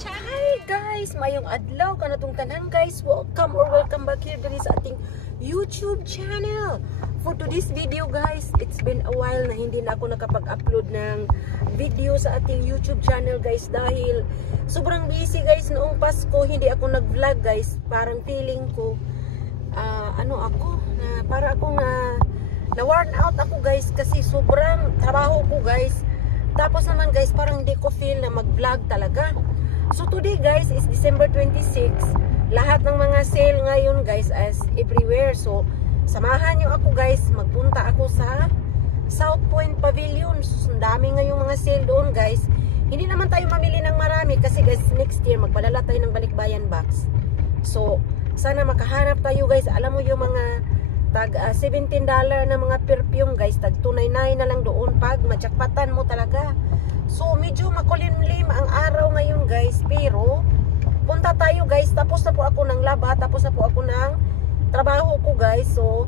Hi guys, mayong adlaw kanatong tanan guys. Welcome back here diri sa ating YouTube channel. For today's video guys, it's been a while na hindi na ako nakapag-upload ng video sa ating YouTube channel guys dahil sobrang busy guys. Noong Pasko hindi ako nag-vlog guys. Parang feeling ko para akong na worn out ako guys kasi sobrang trabaho ko guys. Tapos naman guys, parang hindi ko feel na mag-vlog talaga. So today guys is December 26. Lahat ng mga sale ngayon guys as everywhere. So samahan nyo ako guys. Magpunta ako sa South Point Pavilion. So, dami ngayong mga sale doon guys. Hindi naman tayo mamili ng marami kasi guys next year magpadala tayo ng balikbayan box. So sana makahanap tayo guys. Alam mo yung mga tag $17 na mga perfume guys. Tag 299 na lang doon pag majakpatan mo talaga. So medyo makulimlim ang araw ngayon guys, pero punta tayo guys. Tapos na po ako ng laba, tapos na po ako ng trabaho ko guys. So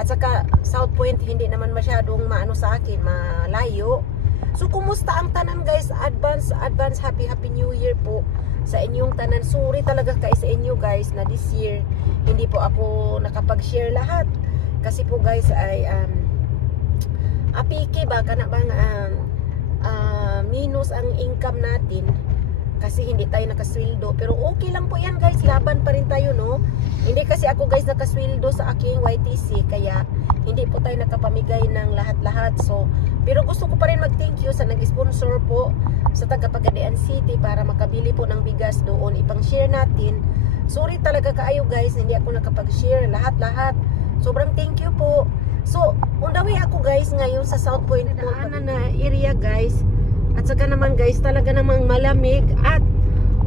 at saka South Point hindi naman masyadong maano sa akin, malayo. So kumusta ang tanan guys? Advance happy new year po sa inyong tanan. Sorry talaga kay sa inyo guys na this year hindi po ako nakapag-share lahat. Kasi po guys ay apiki ba kana bang minus ang income natin kasi hindi tayo nakasweldo, pero okay lang po yan guys, laban pa rin tayo no. Hindi kasi ako guys nakasweldo sa aking YTC kaya hindi po tayo nakapamigay ng lahat-lahat. So pero gusto ko pa rin mag-thank you sa nag-sponsor po sa taga Pagadian City para makabili po ng bigas doon, ipang-share natin. Sorry talaga kaayo guys, hindi ako nakapag-share lahat-lahat. Sobrang thank you po. So on the way ako guys ngayon sa South Point na area guys. At saka naman guys, talaga namang malamig at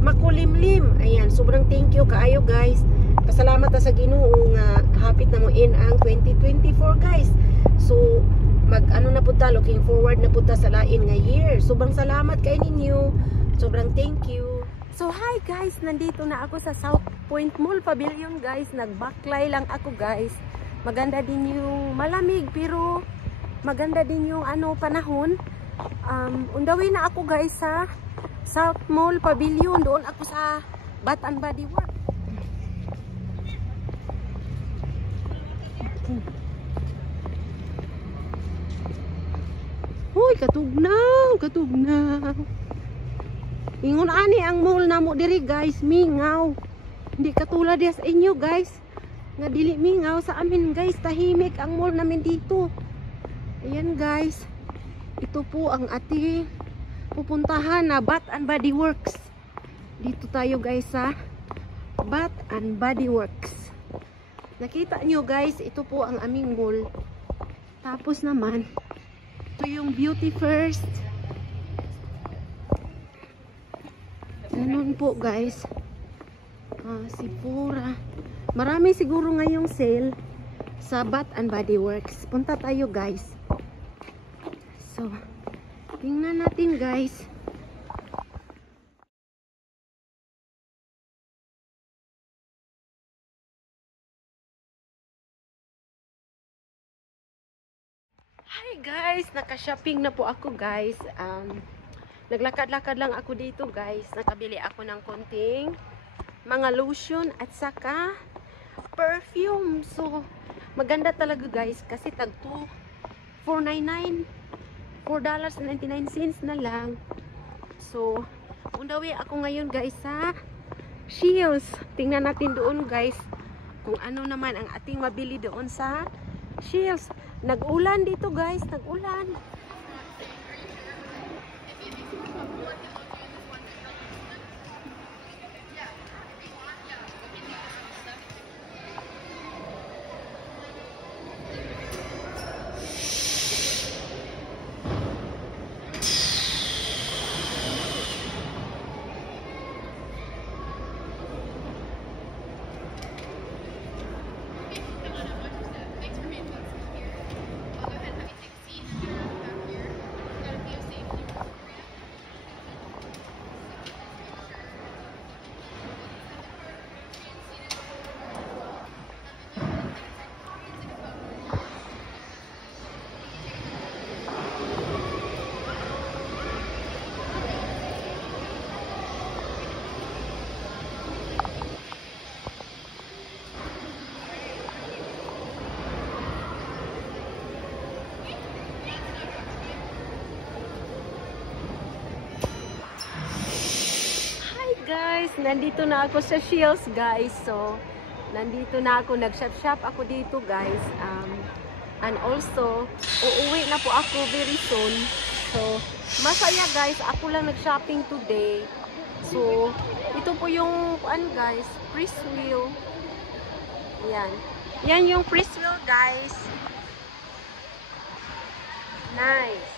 makulimlim. Ayan, sobrang thank you kaayo guys. Pasalamat sa Ginoo nga hapit na mo in ang 2024 guys. So mag-ano na punta, looking forward na punta sa lain nga year. Sobrang salamat kay ninyo. Sobrang thank you. So hi guys, nandito na ako sa South Point Mall Pavilion guys. Nag-backlay lang ako guys. Maganda din yung malamig pero maganda din yung panahon. On the way na ako guys sa South Mall Pavilion. Doon ako sa Bath and Body Works. Hoy, katugnaw. Ingon ani ang mall namo diri guys, mingaw. Hindi katulad sa inyo guys. Nga dili mingaw sa amin guys, tahimik ang mall namin dito. Ayan guys. Ito po ang ating pupuntahan na Bath and Body Works. Dito tayo guys sa Bath and Body Works. Nakita nyo guys, ito po ang aming mall. Tapos naman, ito yung Beauty First. Ganun po guys. Sephora. Marami siguro ngayong sale sa Bath and Body Works. Punta tayo guys. So, tingnan natin guys. Hi guys, naka-shopping na po ako guys. Naglakad-lakad lang ako dito guys. Nakabili ako ng konting mga lotion at saka perfume. So, maganda talaga guys kasi tag $4.99 na lang. So on the way ako ngayon guys sa Shields. Tingnan natin doon guys kung ano naman ang ating mabili doon sa Shields. Nag-ulan dito guys, nag-ulan. Guys, nandito na ako sa Shields guys. So, nandito na ako, nag-shop ako dito guys. And also, uuwi na po ako very soon. So, masaya guys, ako lang nag-shopping today. So, ito po yung, guys, Fresh Wheel. Yan. Yan yung Fresh Wheel guys. Nice.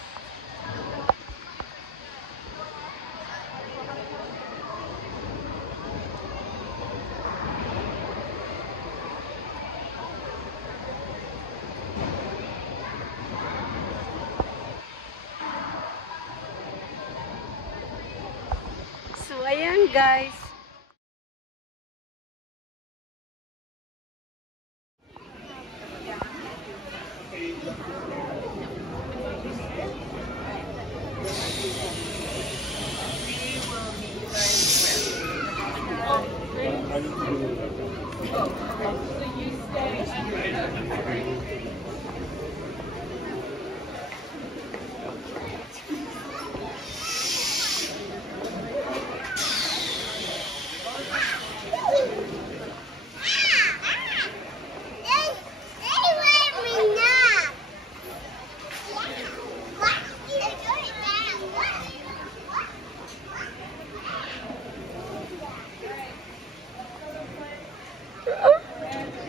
So, ayan guys.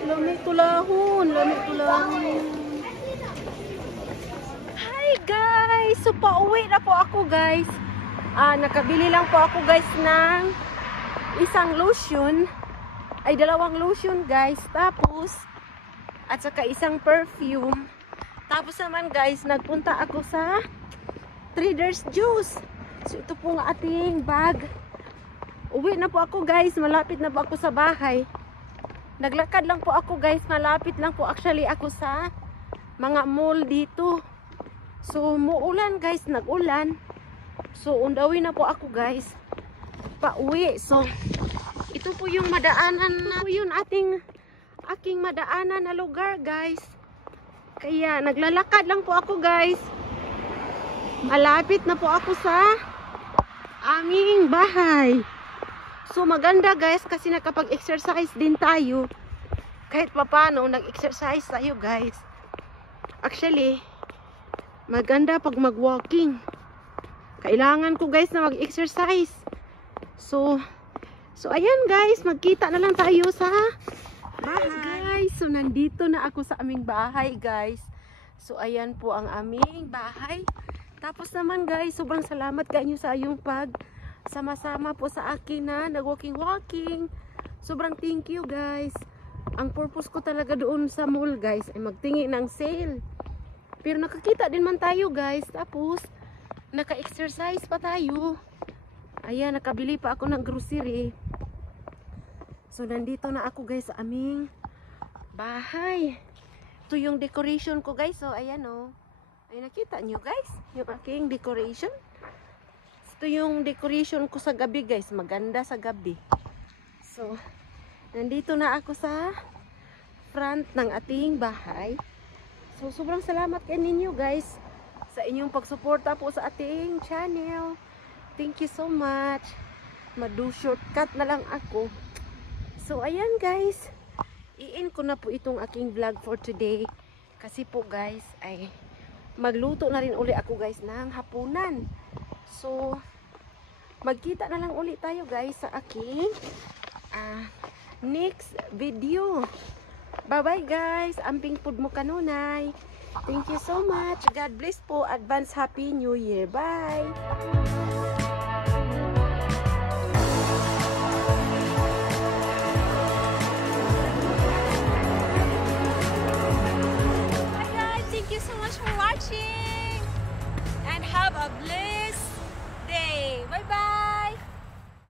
Lamig tulahon. Hi guys! So pauwi na po ako guys. Nakabili lang po ako guys ng isang lotion. Ay, dalawang lotion guys. Tapos, at saka isang perfume. Tapos naman guys, nagpunta ako sa Trader's Juice. So ito po ang ating bag. Uwi na po ako guys. Malapit na po ako sa bahay. Naglakad lang po ako guys, malapit lang po actually ako sa mga mall dito. So muulan guys, nagulan. So undawin na po ako guys, pauwi. So ito po yung madaanan na po yun aking madaanan na lugar guys. Kaya naglalakad lang po ako guys. Malapit na po ako sa aming bahay. So maganda guys kasi nakapag-exercise din tayo. Kahit papano nag-exercise tayo guys. Actually, maganda pag mag-walking. Kailangan ko guys na mag-exercise. So ayan guys, magkita na lang tayo sa bahay. Guys, so nandito na ako sa aming bahay guys. So ayan po ang aming bahay. Tapos naman guys, sobrang salamat kayo sa iyong sama-sama po sa akin na nag-walking. Sobrang thank you guys. Ang purpose ko talaga doon sa mall guys ay magtingi ng sale. Pero nakakita din man tayo guys. Tapos naka-exercise pa tayo. Ayan, nakabili pa ako ng grocery. So nandito na ako guys sa aming bahay. Ito yung decoration ko guys. So ayan o. Ay, nakita nyo guys yung aking decoration. Ito yung decoration ko sa gabi guys. Maganda sa gabi. So, nandito na ako sa front ng ating bahay. So, sobrang salamat kay ninyo guys sa inyong pagsuporta po sa ating channel. Thank you so much. Madu shortcut na lang ako. So, ayan guys. I-end ko na po itong aking vlog for today. Kasi po guys, ay magluto na rin uli ako guys ng hapunan. So, magkita na lang ulit tayo guys sa aking next video. Bye bye guys. Amping pud mo kanunay. Thank you so much. God bless po. Advance Happy New Year. Bye.